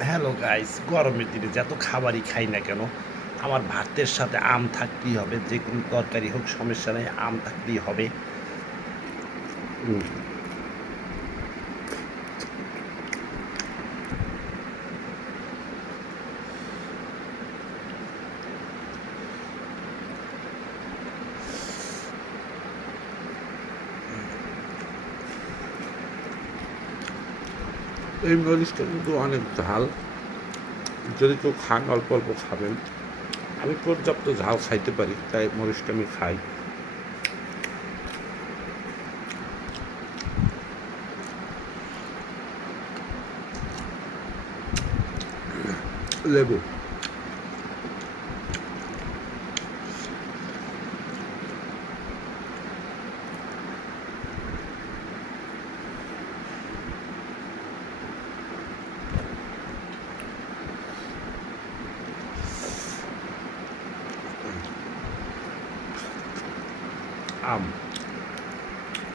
Hello guys, গরমের দিনে যত খাবারই খাই না কেন আমার ভাতের সাথে আম থাকতেই হবে। যে কোনো তরকারি হোক সমস্যা নেই, আম থাকতেই হবে। উম, এই মরিচটা কিন্তু অনেক ঝাল। যদি কেউ খান অল্প অল্প খাবেন। আমি পর্যাপ্ত ঝাল খাইতে পারি, তাই মরিচটা আমি খাই। লেবু। আম।